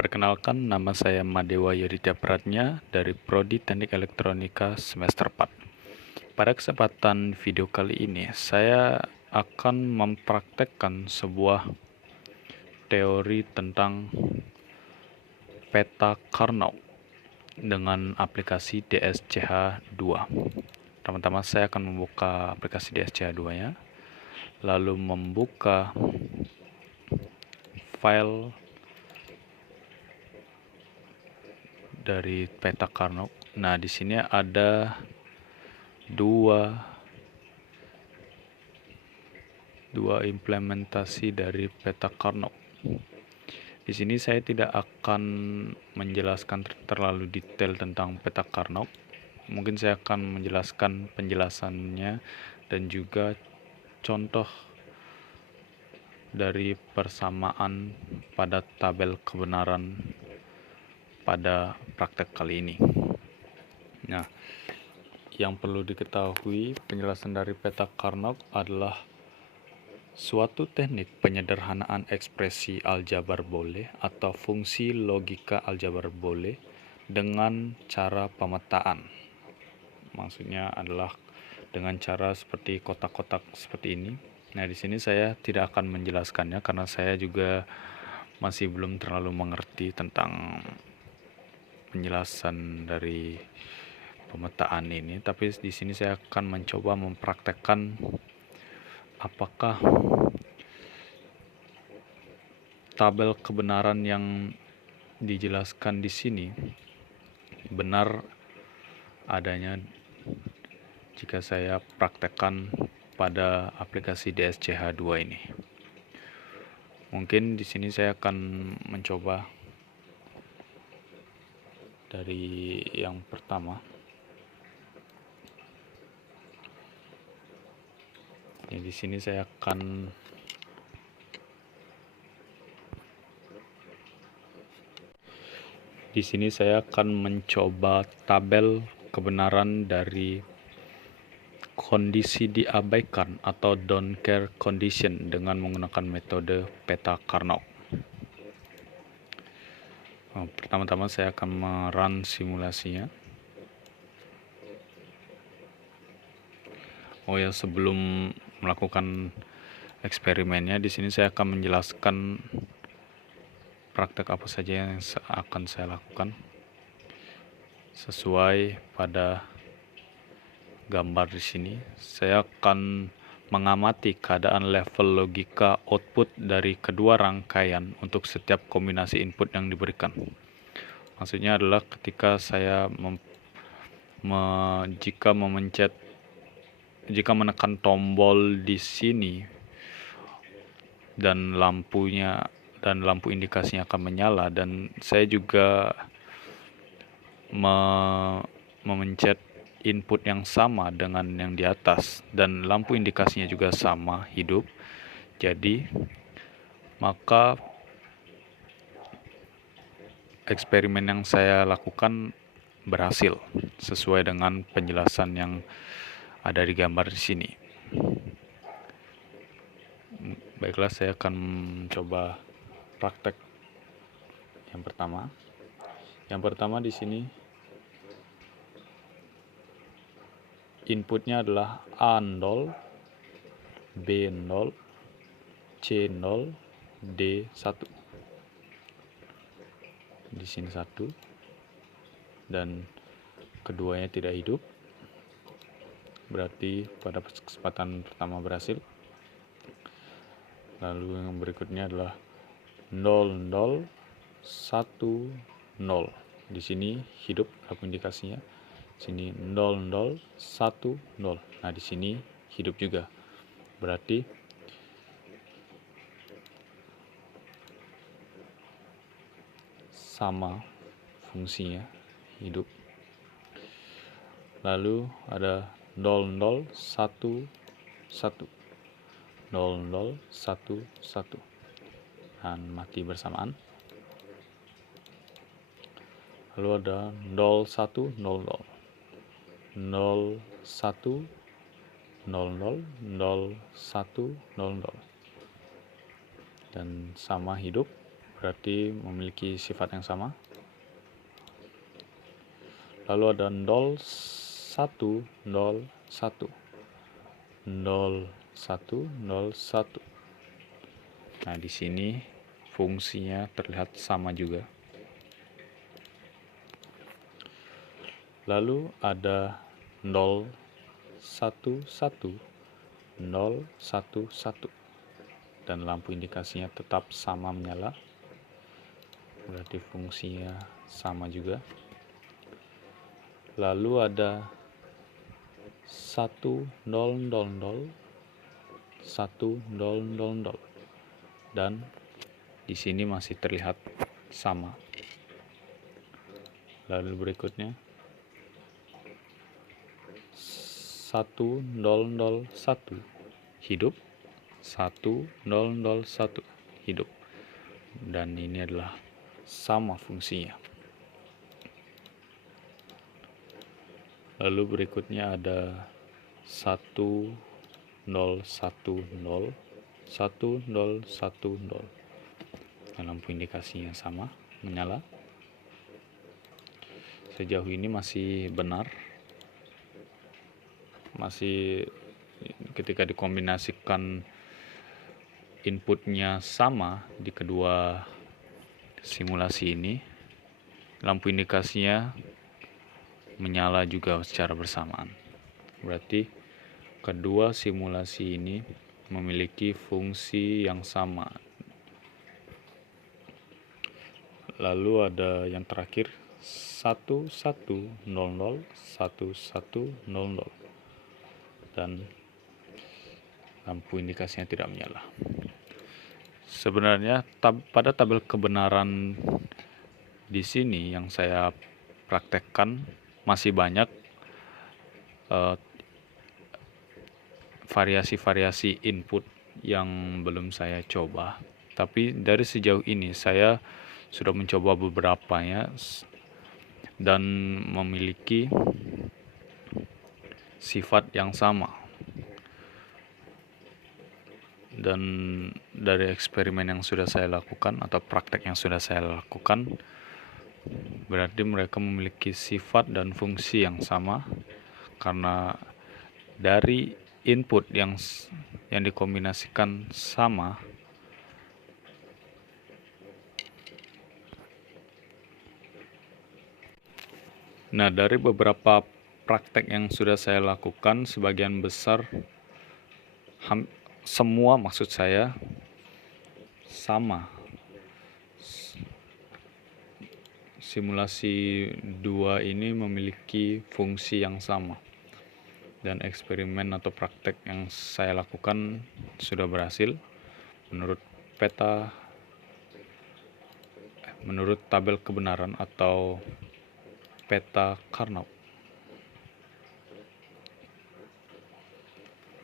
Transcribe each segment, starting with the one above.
Perkenalkan, nama saya Madewa Yudhitya Pratnya dari Prodi Teknik Elektronika semester 4. Pada kesempatan video kali ini, saya akan mempraktekkan sebuah teori tentang peta Carnot dengan aplikasi DSCH2. Pertama-tama saya akan membuka aplikasi DSCH2-nya, lalu membuka file dari peta Carnot. Nah, di sini ada dua implementasi dari peta Carnot. Di sini saya tidak akan menjelaskan terlalu detail tentang peta Carnot. Mungkin saya akan menjelaskan penjelasannya dan juga contoh dari persamaan pada tabel kebenaran pada praktek kali ini. Nah, yang perlu diketahui, penjelasan dari peta Carnot adalah suatu teknik penyederhanaan ekspresi aljabar Boole atau fungsi logika aljabar Boole dengan cara pemetaan. Maksudnya adalah dengan cara seperti kotak-kotak seperti ini. Nah, di sini saya tidak akan menjelaskannya karena saya juga masih belum terlalu mengerti tentang penjelasan dari pemetaan ini, tapi di sini saya akan mencoba mempraktekkan apakah tabel kebenaran yang dijelaskan di sini benar adanya jika saya praktekkan pada aplikasi DSCH2 ini. Mungkin di sini saya akan mencoba dari yang pertama. Di sini saya akan mencoba tabel kebenaran dari kondisi diabaikan atau don't care condition dengan menggunakan metode peta Carnot. Pertama-tama saya akan merun simulasinya. Sebelum melakukan eksperimennya, di sini saya akan menjelaskan praktek apa saja yang akan saya lakukan sesuai pada gambar di sini. Saya akan mengamati keadaan level logika output dari kedua rangkaian untuk setiap kombinasi input yang diberikan. Maksudnya adalah ketika saya jika menekan tombol di sini dan lampu indikasinya akan menyala, dan saya juga memencet input yang sama dengan yang di atas dan lampu indikasinya juga sama hidup, jadi maka eksperimen yang saya lakukan berhasil sesuai dengan penjelasan yang ada di gambar di sini. Baiklah, saya akan mencoba praktek yang pertama. Yang pertama di sini inputnya adalah A0, B0, C0, D1. Di sini 1 dan keduanya tidak hidup. Berarti pada kesempatan pertama berhasil. Lalu yang berikutnya adalah 00, 10. Di sini hidup lampu indikasinya. Sini 00, 10. Nah, di sini hidup juga. Berarti sama fungsinya, hidup. Lalu ada 00, 11. 00, 11 dan mati bersamaan. Lalu ada 0100, 0100, 0100 dan sama hidup, berarti memiliki sifat yang sama. Lalu ada 0, 1, 0, 1. 0, 1, 0, 1. Nah, di sini fungsinya terlihat sama juga. Lalu ada 0, 1, 1, 0, 1, 1. Dan lampu indikasinya tetap sama menyala. Berarti fungsinya sama juga. Lalu ada 1, 0, 0, 0, 1, 0, 0, 0. Dan di sini masih terlihat sama. Lalu berikutnya 1, 0, 0, 1 hidup, 1, 0, 0, 1 hidup. Dan ini adalah sama fungsinya. Lalu berikutnya ada 1, 0, 1, 0, 1, 0, 1, 0. Lampu indikasinya sama menyala. Sejauh ini masih benar. Masih ketika dikombinasikan inputnya sama di kedua simulasi ini, lampu indikasinya menyala juga secara bersamaan. Berarti kedua simulasi ini memiliki fungsi yang sama. Lalu ada yang terakhir 1, 1, 0, 0, 1, 1, 0, 0. Dan lampu indikasinya tidak menyala. Sebenarnya pada tabel kebenaran di sini yang saya praktekkan masih banyak variasi-variasi input yang belum saya coba. Tapi dari sejauh ini saya sudah mencoba beberapanya dan memiliki sifat yang sama. Dan dari eksperimen yang sudah saya lakukan atau praktek yang sudah saya lakukan, berarti mereka memiliki sifat dan fungsi yang sama karena dari input yang dikombinasikan sama, nah dari beberapa praktek yang sudah saya lakukan, sebagian besar semua maksud saya sama. Simulasi 2 ini memiliki fungsi yang sama. Dan eksperimen atau praktek yang saya lakukan sudah berhasil menurut tabel kebenaran atau peta Karnaugh.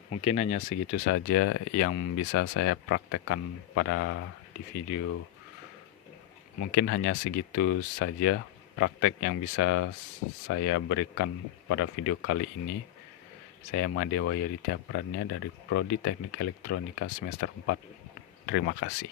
Mungkin hanya segitu saja yang bisa saya praktekkan di video. Mungkin hanya segitu saja praktek yang bisa saya berikan pada video kali ini. Saya Madewa Yaditya Pradnya dari Prodi Teknik Elektronika semester 4. Terima kasih.